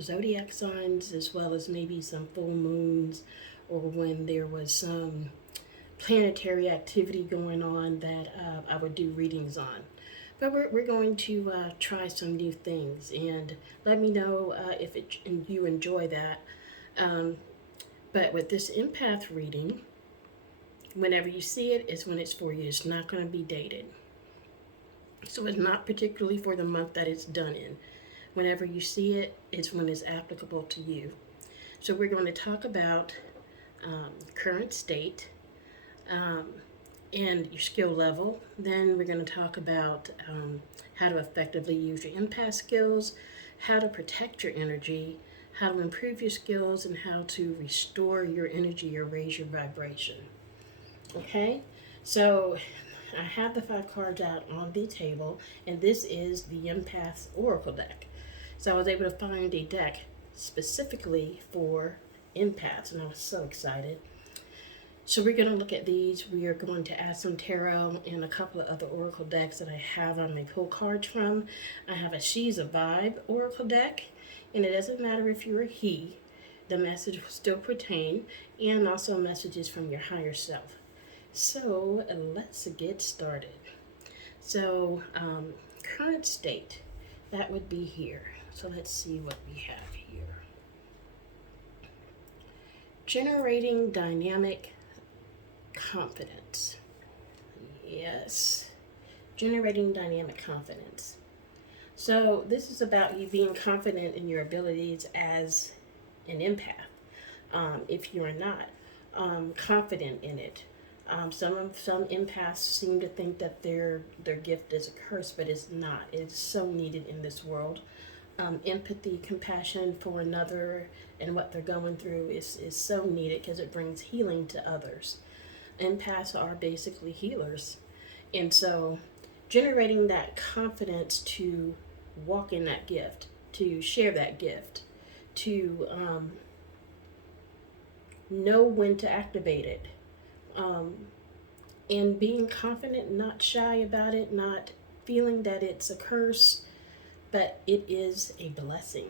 zodiac signs, as well as maybe some full moons, or when there was some planetary activity going on that I would do readings on. But we're going to try some new things, and let me know if you enjoy that. Um, but with this empath reading, whenever you see it, it's when it's for you. It's not going to be dated. So it's not particularly for the month that it's done in. Whenever you see it, it's when it's applicable to you. So we're going to talk about current state, um, and your skill level. Then we're going to talk about how to effectively use your empath skills, how to protect your energy, how to improve your skills, and how to restore your energy or raise your vibration. Okay, so I have the 5 cards out on the table, and this is the Empaths Oracle deck. So I was able to find a deck specifically for empaths, and I was so excited. So we're going to look at these. We are going to add some tarot and a couple of other oracle decks that I have on my pull cards from. I have a ShezA Vibe oracle deck, and it doesn't matter if you're a he, the message will still pertain, and also messages from your higher self. So let's get started. So current state, that would be here. So let's see what we have here. Generating dynamic confidence. Yes, generating dynamic confidence. So this is about you being confident in your abilities as an empath. If you're not confident in it, some empaths seem to think that their gift is a curse, but it's not. It's so needed in this world. Empathy, compassion for another and what they're going through is so needed because it brings healing to others. Empaths are basically healers, and so generating that confidence to walk in that gift, to share that gift, to know when to activate it, and being confident, not shy about it, not feeling that it's a curse, but it is a blessing.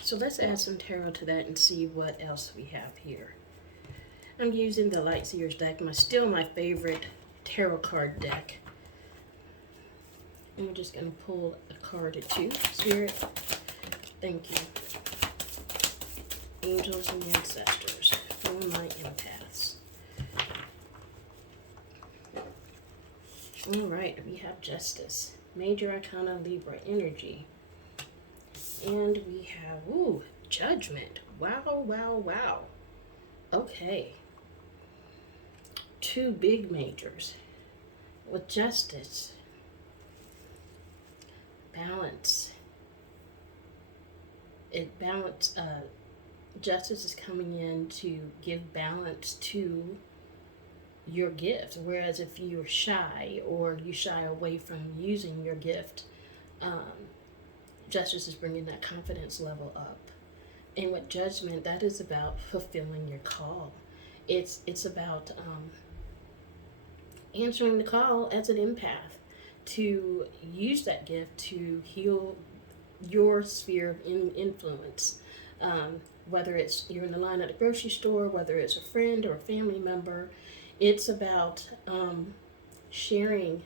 So let's add some tarot to that and see what else we have here. I'm using the Lightseers deck, still my favorite tarot card deck. I'm just going to pull a card or two. Spirit, thank you. Angels and ancestors for my empaths. All right, we have Justice, Major Arcana Libra energy. And we have, Judgment. Wow, wow, wow. Okay. 2 big majors. With Justice, balance. Justice is coming in to give balance to your gift. Whereas if you're shy or you shy away from using your gift, Justice is bringing that confidence level up. And with Judgment, that is about fulfilling your call. It's about answering the call as an empath to use that gift to heal your sphere of influence. Whether it's you're in the line at the grocery store, whether it's a friend or a family member, it's about sharing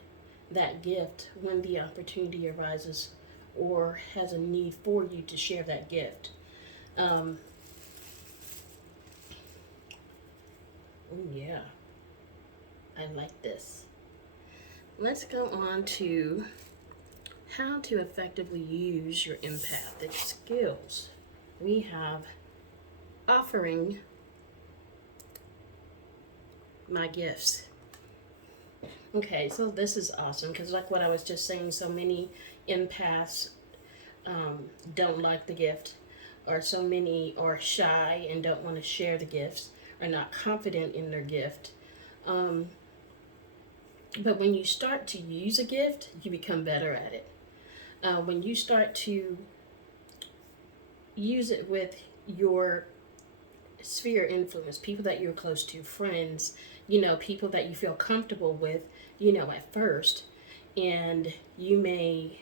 that gift when the opportunity arises or has a need for you to share that gift. Oh yeah, I like this. Let's go on to how to effectively use your empathic skills. We have offering my gifts. Okay, so this is awesome because like what I was just saying, so many empaths don't like the gift, or so many are shy and don't want to share the gifts, are not confident in their gift. But when you start to use a gift, you become better at it. When you start to use it with your sphere influence, people that you're close to, friends, people that you feel comfortable with, at first, and you may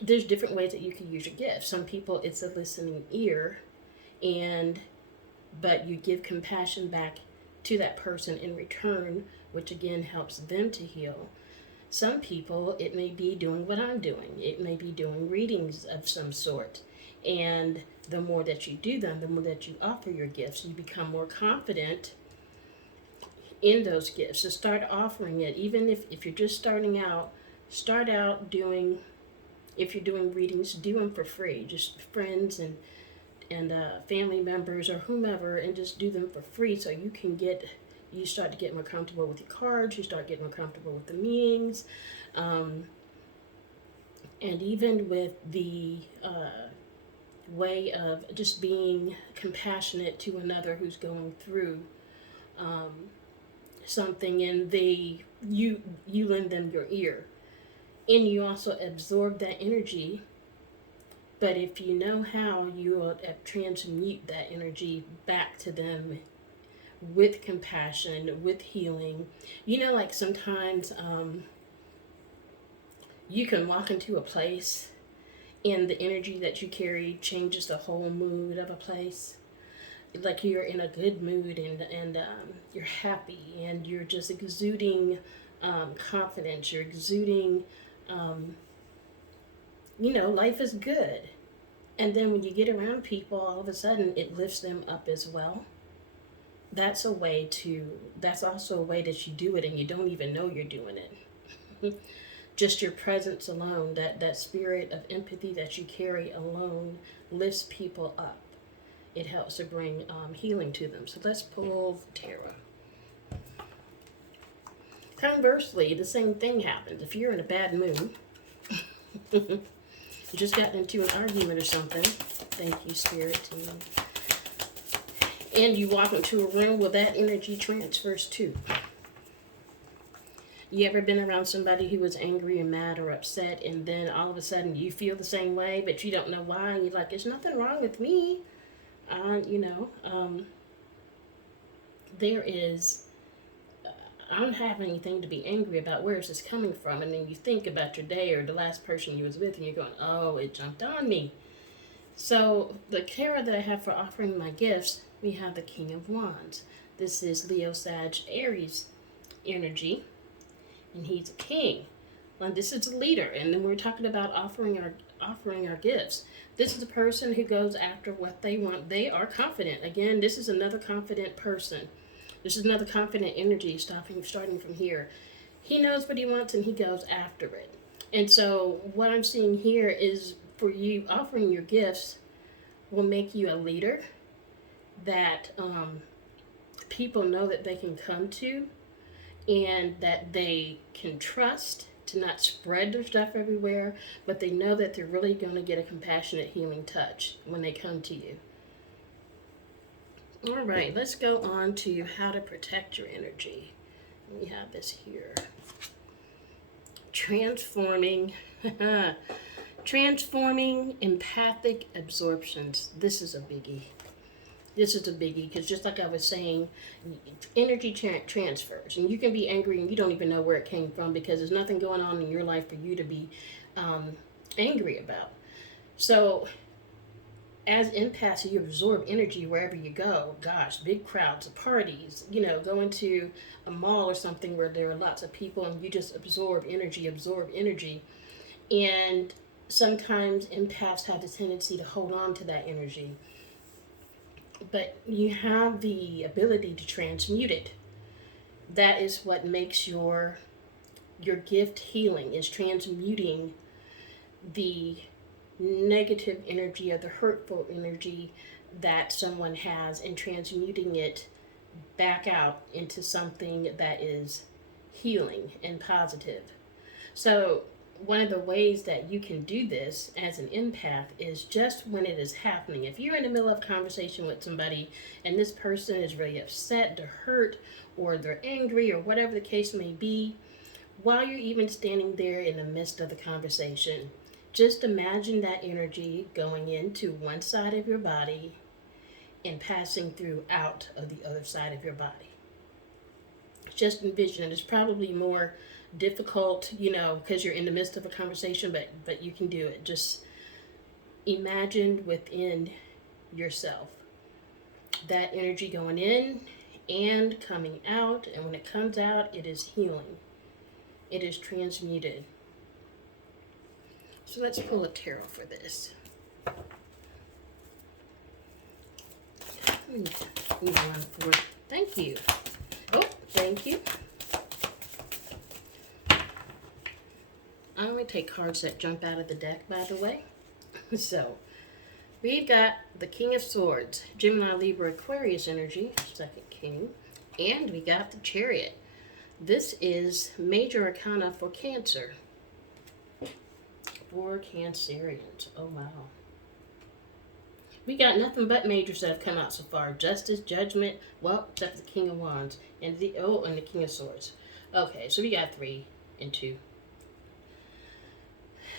there's different ways that you can use your gift. Some people, it's a listening ear, and but you give compassion back to that person in return, which again helps them to heal. Some people, it may be doing what I'm doing. It may be doing readings of some sort. And the more that you do them, the more that you offer your gifts, you become more confident in those gifts. So start offering it. Even if you're just starting out, start out doing, if you're doing readings, do them for free. Just friends and family members or whomever, and just do them for free so you start to get more comfortable with your cards, you start getting more comfortable with the meanings, and even with the way of just being compassionate to another who's going through something, and you lend them your ear, and you also absorb that energy. But if you know how, you will transmute that energy back to them with compassion, with healing. Like sometimes you can walk into a place and the energy that you carry changes the whole mood of a place. Like you're in a good mood, and you're happy, and you're just exuding confidence. You're exuding, life is good. And then when you get around people, all of a sudden it lifts them up as well. That's also a way that you do it and you don't even know you're doing it. Just your presence alone, that spirit of empathy that you carry alone lifts people up. It helps to bring healing to them. So let's pull Tarot. Conversely, the same thing happens. If you're in a bad mood, you just got into an argument or something, thank you, Spirit team, and you walk into a room where that energy transfers too. You ever been around somebody who was angry and mad or upset, and then all of a sudden you feel the same way, but you don't know why, and you're like, there's nothing wrong with me. There is, I don't have anything to be angry about. Where is this coming from? And then you think about your day or the last person you was with, and you're going, oh, it jumped on me. So the tarot that I have for offering my gifts, we have the King of Wands. This is Leo, Sag, Aries energy, and he's a king. Well, this is a leader, and then we're talking about offering our gifts. This is a person who goes after what they want. They are confident. Again, this is another confident person. This is another confident energy starting from here. He knows what he wants and he goes after it. And so what I'm seeing here is, for you, offering your gifts will make you a leader that people know that they can come to, and that they can trust to not spread their stuff everywhere, but they know that they're really going to get a compassionate, healing touch when they come to you. All right, let's go on to how to protect your energy. We have this here. Transforming empathic absorptions. This is a biggie. Because just like I was saying, energy transfers, and you can be angry and you don't even know where it came from because there's nothing going on in your life for you to be angry about. So as empaths, you absorb energy wherever you go. Gosh, big crowds, parties, going to a mall or something where there are lots of people, and you just absorb energy. And sometimes empaths have the tendency to hold on to that energy. But you have the ability to transmute it. That is what makes your gift healing, is transmuting the negative energy or the hurtful energy that someone has, and transmuting it back out into something that is healing and positive. So one of the ways that you can do this as an empath is just when it is happening. If you're in the middle of a conversation with somebody and this person is really upset, they're hurt, or they're angry, or whatever the case may be, while you're even standing there in the midst of the conversation, just imagine that energy going into one side of your body and passing through out of the other side of your body. Just envision it. It's probably more difficult, because you're in the midst of a conversation, but you can do it. Just imagine within yourself that energy going in and coming out, and when it comes out, it is healing. It is transmuted. So let's pull a tarot for this. Thank you. Oh, thank you. I only take cards that jump out of the deck, by the way. So, we've got the King of Swords, Gemini, Libra, Aquarius energy, second king. And we got the Chariot. This is major arcana for Cancer. For Cancerians. Oh, wow. We got nothing but majors that have come out so far. Justice, Judgment, well, except the King of Wands. And the King of Swords. Okay, so we got 3 and 2.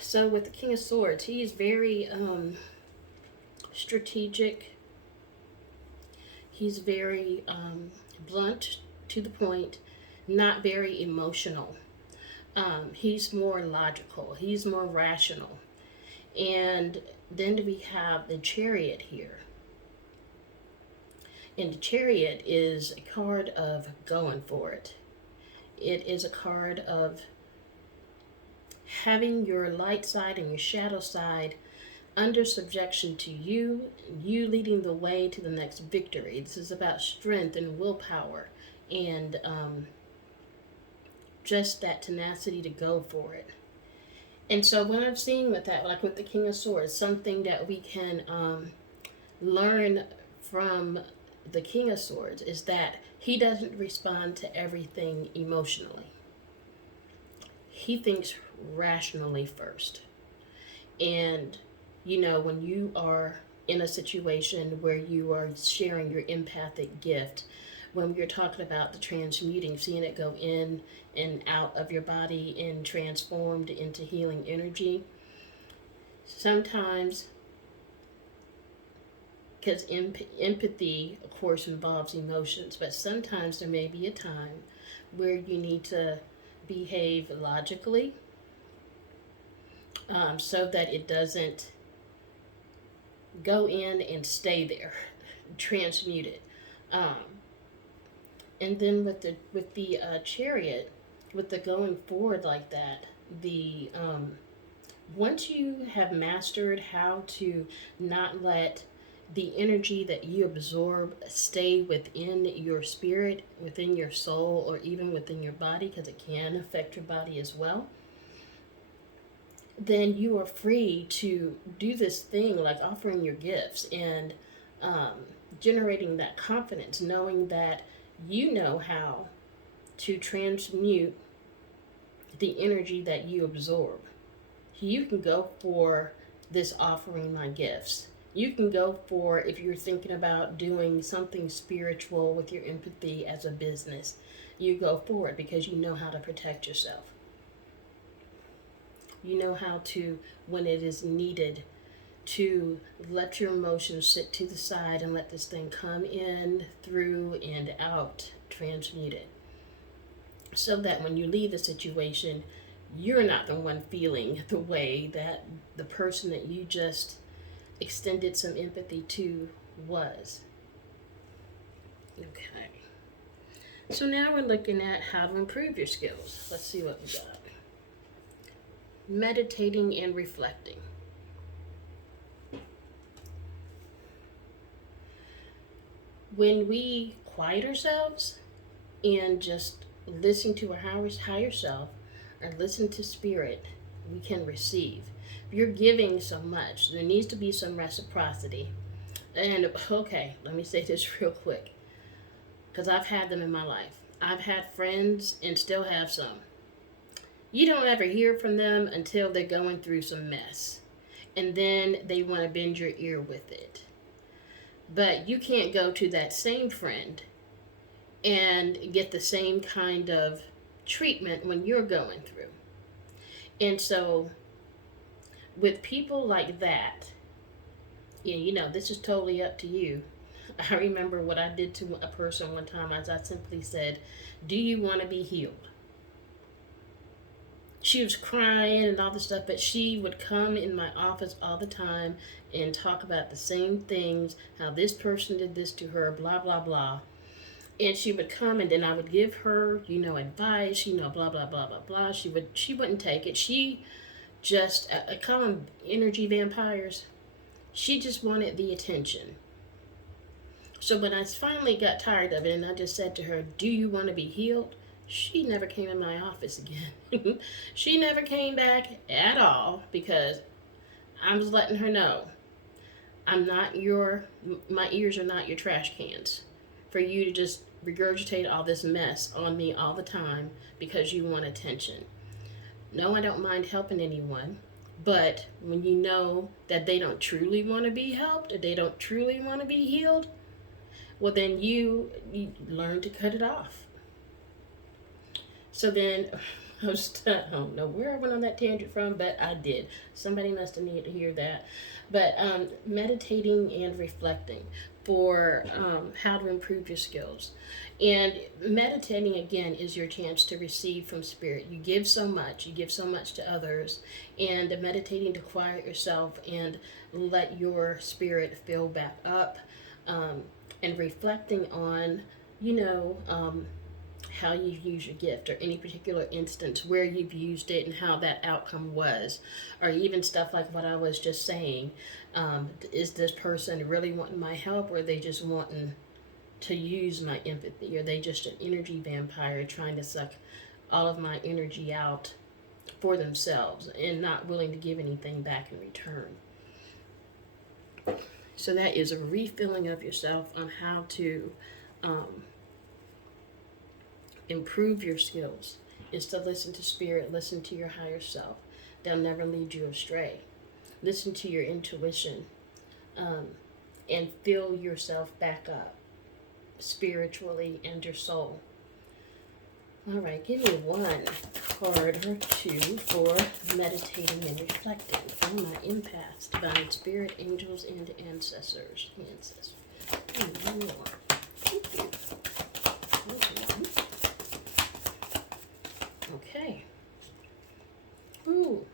So with the King of Swords, he is very strategic. He's very blunt, to the point, not very emotional. He's more logical. He's more rational. And then we have the Chariot here. And the Chariot is a card of going for it. It is a card of having your light side and your shadow side under subjection to you leading the way to the next victory. This is about strength and willpower and just that tenacity to go for it. And so what I'm seeing with that, like with the King of Swords, something that we can learn from the King of Swords is that he doesn't respond to everything emotionally. He thinks rationally first. And, when you are in a situation where you are sharing your empathic gift, when we're talking about the transmuting, seeing it go in and out of your body and transformed into healing energy, sometimes, because empathy, of course, involves emotions, but sometimes there may be a time where you need to behave logically so that it doesn't go in and stay there, transmute it. And then with the Chariot, with the going forward like that, the once you have mastered how to not let the energy that you absorb stay within your spirit, within your soul, or even within your body, because it can affect your body as well, then you are free to do this thing like offering your gifts and generating that confidence, knowing that you know how to transmute the energy that you absorb. You can go for this offering my gifts. You can go for, if you're thinking about doing something spiritual with your empathy as a business, you go for it because you know how to protect yourself. You know how to, when it is needed, to let your emotions sit to the side and let this thing come in, through, and out, transmute it. So that when you leave the situation, you're not the one feeling the way that the person that you just extended some empathy to was. Okay. So now we're looking at how to improve your skills. Let's see what we got. Meditating and reflecting. When we quiet ourselves and just listen to our higher self or listen to spirit, we can receive. If you're giving so much, there needs to be some reciprocity. And okay, let me say this real quick, because I've had them in my life. I've had friends and still have some. You don't ever hear from them until they're going through some mess. And then they want to bend your ear with it. But you can't go to that same friend and get the same kind of treatment when you're going through. And so, with people like that, this is totally up to you. I remember what I did to a person one time as I simply said, do you want to be healed? she was crying and all this stuff, but she would come in my office all the time and talk about the same things, how this person did this to her, blah, blah, blah. And she would come, and then I would give her, advice, blah, blah, blah, blah, blah. She wouldn't take it. She just, I call them energy vampires. She just wanted the attention. So when I finally got tired of it, and I just said to her, do you want to be healed? She never came in my office again. She never came back at all, because I was letting her know, my ears are not your trash cans for you to just regurgitate all this mess on me all the time because you want attention. No, I don't mind helping anyone, but when you know that they don't truly want to be helped, or they don't truly want to be healed, well, then you learn to cut it off. So then, I don't know where I went on that tangent from, but I did. Somebody must have needed to hear that. But meditating and reflecting for how to improve your skills. And meditating, again, is your chance to receive from spirit. You give so much to others, and meditating to quiet yourself and let your spirit fill back up, and reflecting on, how you've used your gift, or any particular instance where you've used it and how that outcome was, or even stuff like what I was just saying. Is this person really wanting my help, or are they just wanting to use my empathy? Are they just an energy vampire trying to suck all of my energy out for themselves and not willing to give anything back in return? So that is a refilling of yourself on how to improve your skills, is to listen to spirit, listen to your higher self. They'll never lead you astray. Listen to your intuition, and fill yourself back up spiritually and your soul. All right, give me one card or two for meditating and reflecting from my empaths, divine spirit, angels, and ancestors. One more. Thank you. Okay. Ooh.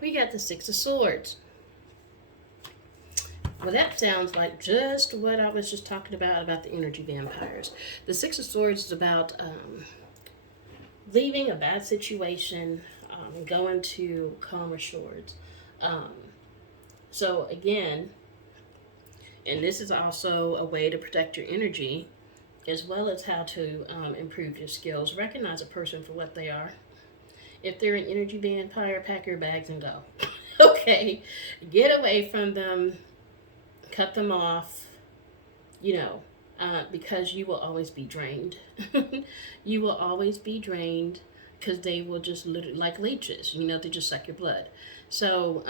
We got the Six of Swords. Well, that sounds like just what I was just talking about the energy vampires. The Six of Swords is about leaving a bad situation, going to calmer shores. So again, and this is also a way to protect your energy, as well as how to improve your skills. Recognize a person for what they are. If they're an energy vampire, pack your bags and go. Okay, get away from them, cut them off, because you will always be drained. You will always be drained, because they will just literally, like leeches, they just suck your blood. So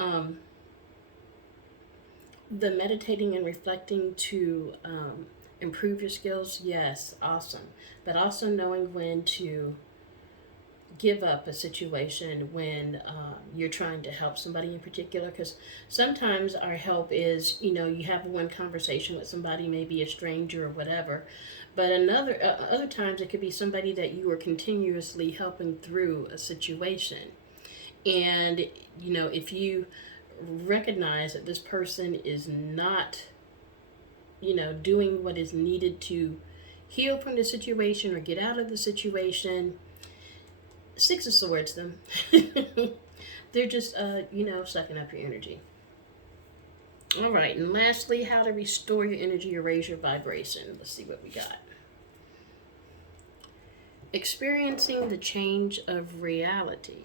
the meditating and reflecting to improve your skills, yes, awesome. But also knowing when to give up a situation when you're trying to help somebody in particular, because sometimes our help is, you have one conversation with somebody, maybe a stranger or whatever, but other times it could be somebody that you are continuously helping through a situation. And if you recognize that this person is not doing what is needed to heal from the situation or get out of the situation, Six of Swords them. They're just, sucking up your energy. All right, and lastly, how to restore your energy or raise your vibration. Let's see what we got. Experiencing the change of reality.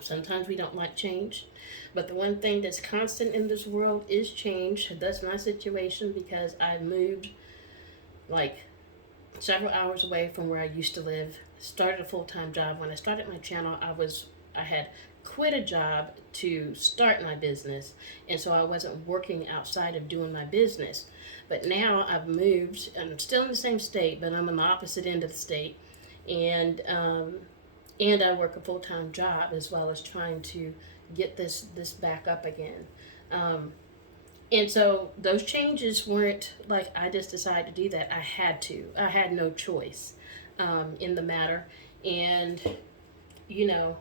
Sometimes we don't like change, but the one thing that's constant in this world is change. That's my situation, because I moved several hours away from where I used to live, started a full-time job. When I started my channel, I had quit a job to start my business, and so I wasn't working outside of doing my business. But now I've moved, and I'm still in the same state, but I'm on the opposite end of the state, and I work a full-time job as well as trying to get this back up again. And so those changes weren't like I just decided to do that. I had to. I had no choice. in the matter. And, you know,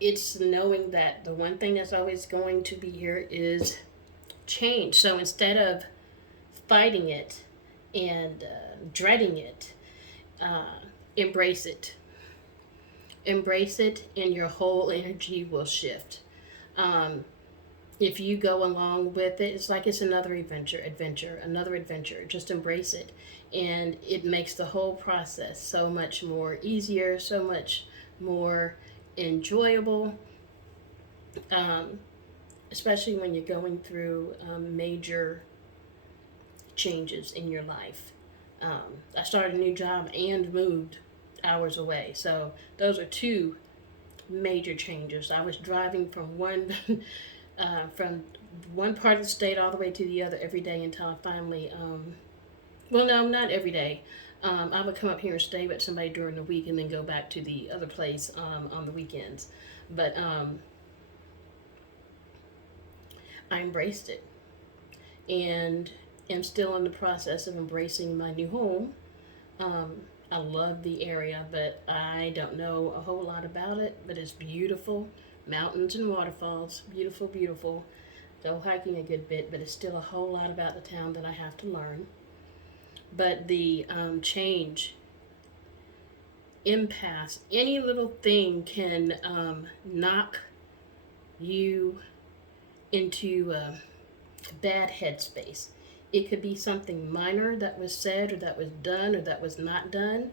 it's knowing that the one thing that's always going to be here is change. So instead of fighting it and dreading it, embrace it. Embrace it, and your whole energy will shift. If you go along with it, it's like it's another another adventure. Just embrace it, and it makes the whole process so much more easier, so much more enjoyable, especially when you're going through major changes in your life. I started a new job and moved hours away, so those are two major changes. I was driving from from one part of the state all the way to the other every day until I finally, well, no, not every day. I would come up here and stay with somebody during the week and then go back to the other place on the weekends. But I embraced it, and am still in the process of embracing my new home. I love the area, but I don't know a whole lot about it, but it's beautiful. Mountains and waterfalls, beautiful, beautiful. Go hiking a good bit, but it's still a whole lot about the town that I have to learn. But the change, empaths, any little thing can knock you into a bad headspace. It could be something minor that was said or that was done or that was not done,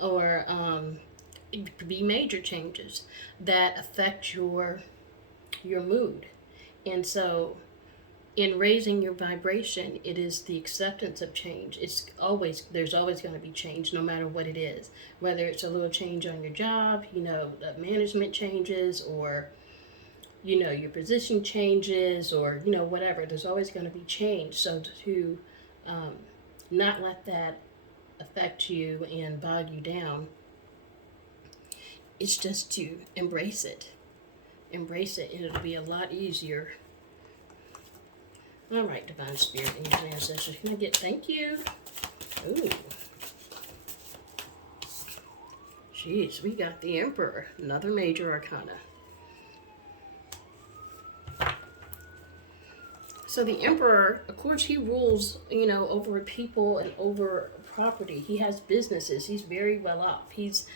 or it could be major changes that affect your mood. And so in raising your vibration, it is the acceptance of change. There's always going to be change, no matter what it is. Whether it's a little change on your job, management changes, or your position changes, or whatever. There's always going to be change. So to not let that affect you and bog you down, it's just to embrace it. Embrace it, and it'll be a lot easier. All right, Divine Spirit, Angels, and Ancestors, can I get thank you? Ooh. Jeez, we got the Emperor, another major arcana. So the Emperor, of course, he rules, over people and over property. He has businesses. He's very well off. He's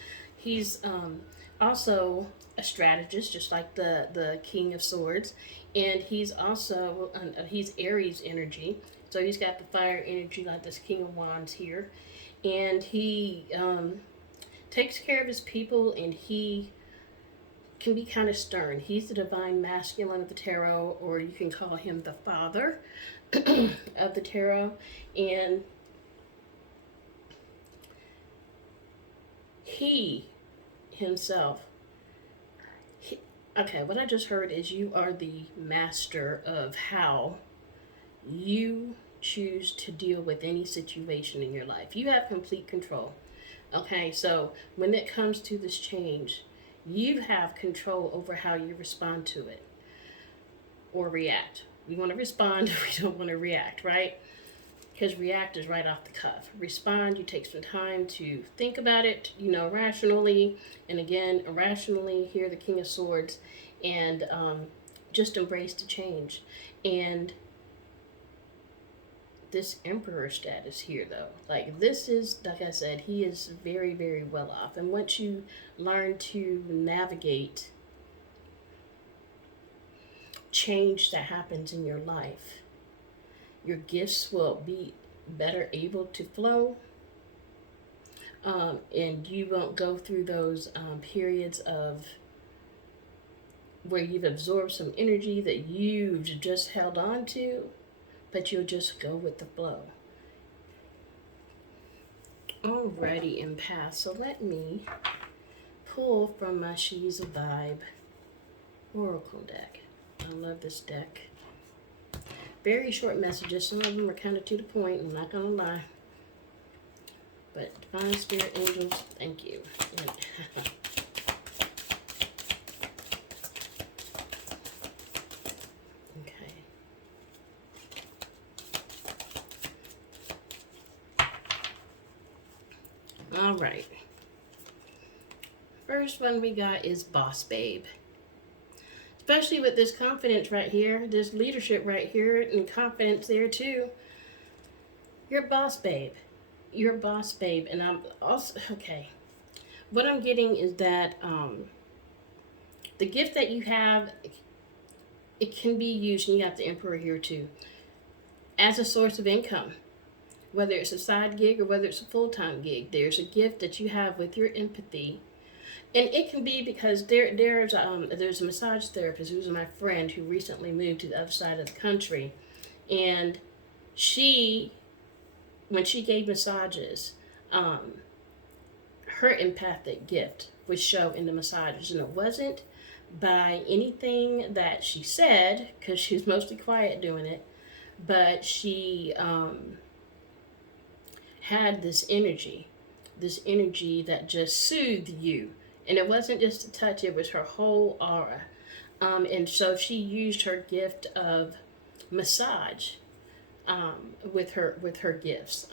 also a strategist, just like the King of Swords, and he's also he's Aries energy. So he's got the fire energy, like this King of Wands here, and he takes care of his people, and he can be kind of stern. He's the divine masculine of the tarot, or you can call him the father of the tarot. And he himself, okay, what I just heard is you are the master of how you choose to deal with any situation in your life. You have complete control. Okay, so when it comes to this change, you have control over how you respond to it or react. We want to respond, we don't want to react, right? Because react is right off the cuff. Respond, you take some time to think about it, rationally. And again, irrationally, here the King of Swords, and just embrace the change. And this Emperor status here, though, this is, like I said, he is very, very well off. And once you learn to navigate change that happens in your life, your gifts will be better able to flow, and you won't go through those periods of where you've absorbed some energy that you've just held on to, but you'll just go with the flow. Alrighty, Empath. So let me pull from my ShezA Vibe Oracle deck. I love this deck. Very short messages. Some of them are kind of to the point, I'm not going to lie. But Divine Spirit, Angels, thank you. All right. First one we got is Boss Babe. Especially with this confidence right here, this leadership right here, and confidence there too. You're Boss Babe. You're Boss Babe. And I'm also, okay. What I'm getting is that the gift that you have, it can be used, and you have the Emperor here too, as a source of income. Whether it's a side gig or whether it's a full-time gig, there's a gift that you have with your empathy. And it can be because there's a massage therapist who's my friend who recently moved to the other side of the country. And when she gave massages, her empathic gift would show in the massages. And it wasn't by anything that she said, because she was mostly quiet doing it, but she had this energy that just soothed you. And it wasn't just a touch, it was her whole aura. And so she used her gift of massage with her gifts.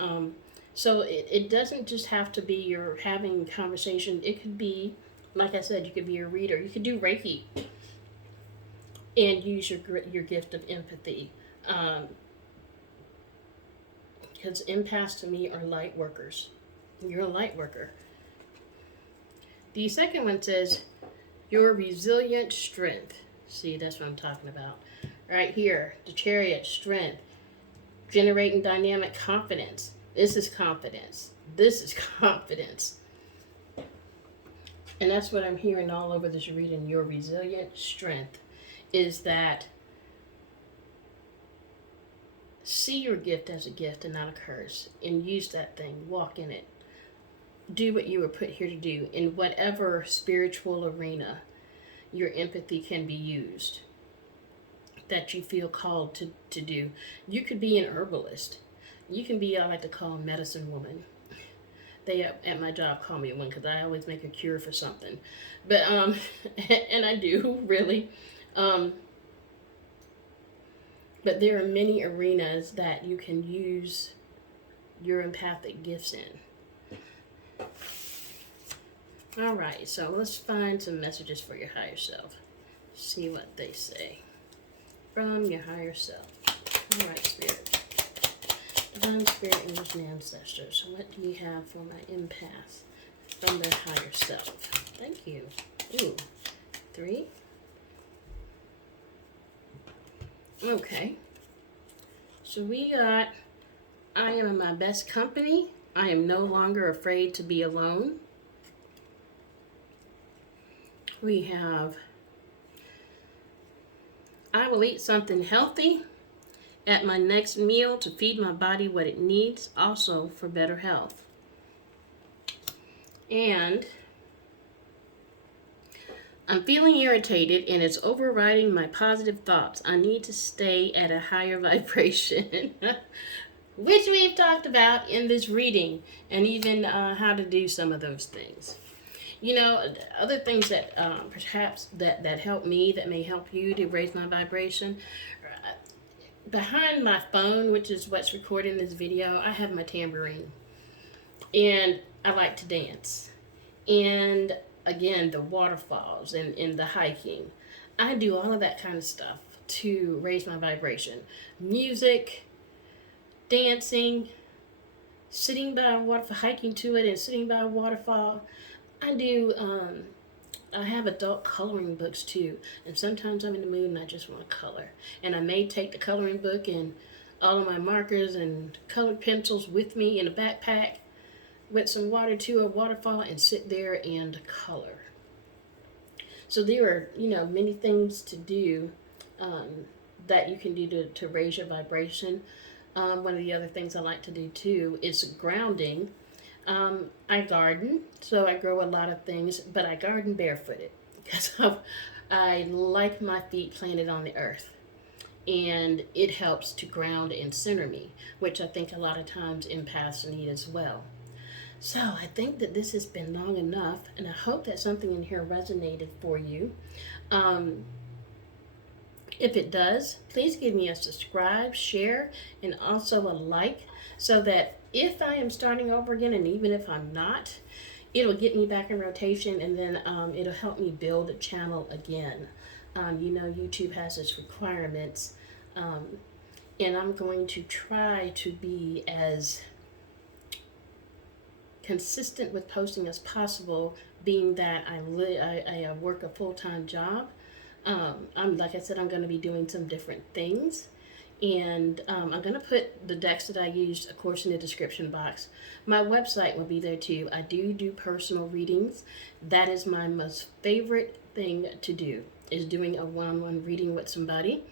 So it doesn't just have to be you're having conversation. It could be, like I said, you could be a reader. You could do Reiki and use your gift of empathy. Because empaths to me are light workers. You're a light worker. The second one says, your resilient strength. See, that's what I'm talking about. Right here, the Chariot, strength. Generating dynamic confidence. This is confidence. This is confidence. And that's what I'm hearing all over this reading. Your resilient strength is that see your gift as a gift and not a curse. And use that thing. Walk in it. Do what you were put here to do. In whatever spiritual arena your empathy can be used, that you feel called to do. You could be an herbalist. You can be, I like to call a medicine woman. They at my job call me one because I always make a cure for something. But, and I do, really. But there are many arenas that you can use your empathic gifts in. All right, so let's find some messages for your higher self. See what they say from your higher self. All right, Spirit. Divine Spirit, Angels, and Ancestors. What do you have for my empath from their higher self? Thank you. Ooh, 3. Okay. So we got, I am in my best company. I am no longer afraid to be alone. We have, I will eat something healthy at my next meal to feed my body what it needs, also for better health. And I'm feeling irritated and it's overriding my positive thoughts. I need to stay at a higher vibration, which we've talked about in this reading, and even how to do some of those things. You know, other things that perhaps that help me, that may help you to raise my vibration. Behind my phone, which is what's recording this video, I have my tambourine. And I like to dance. And again, the waterfalls and the hiking. I do all of that kind of stuff to raise my vibration. Music, dancing, sitting by a waterfall, hiking to it and sitting by a waterfall. I do, I have adult coloring books too, and sometimes I'm in the mood and I just want to color. And I may take the coloring book and all of my markers and colored pencils with me in a backpack with some water to a waterfall and sit there and color. So there are, you know, many things to do that you can do to raise your vibration. One of the other things I like to do too is grounding. I garden, so I grow a lot of things, but I garden barefooted because I like my feet planted on the earth, and it helps to ground and center me, which I think a lot of times empaths need as well. So I think that this has been long enough, and I hope that something in here resonated for you. If it does, please give me a subscribe, share, and also a like, so that if I am starting over again, and even if I'm not, it'll get me back in rotation, and then it'll help me build a channel again. YouTube has its requirements, and I'm going to try to be as consistent with posting as possible, being that I work a full-time job. Like I said, I'm going to be doing some different things. And I'm going to put the decks that I used, of course, in the description box. My website will be there too. I do personal readings. That is my most favorite thing to do, is doing a one-on-one reading with somebody.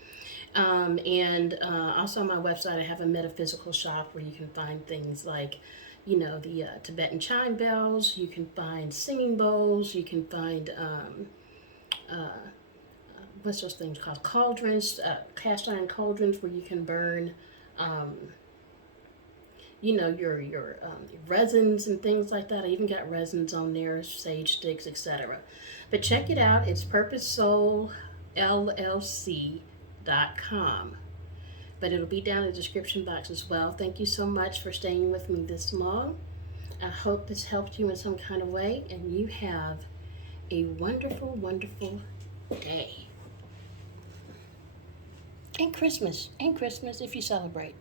And also on my website, I have a metaphysical shop where you can find things like, the Tibetan chime bells. You can find singing bowls. You can find what's those things called? Cauldrons, cast iron cauldrons where you can burn, your resins and things like that. I even got resins on there, sage sticks, etc. But check it out. It's purposesoulllc.com. But it'll be down in the description box as well. Thank you so much for staying with me this long. I hope this helped you in some kind of way, and you have a wonderful, wonderful day. And Christmas if you celebrate.